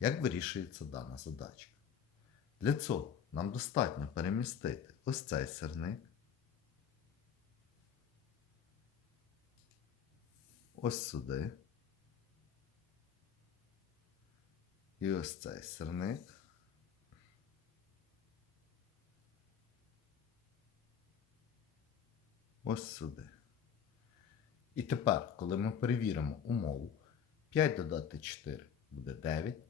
Як вирішується дана задачка? Для цього нам достатньо перемістити ось цей сірник, ось сюди. І ось цей сірник. Ось сюди. І тепер, коли ми перевіримо умову, 5 додати 4 буде 9,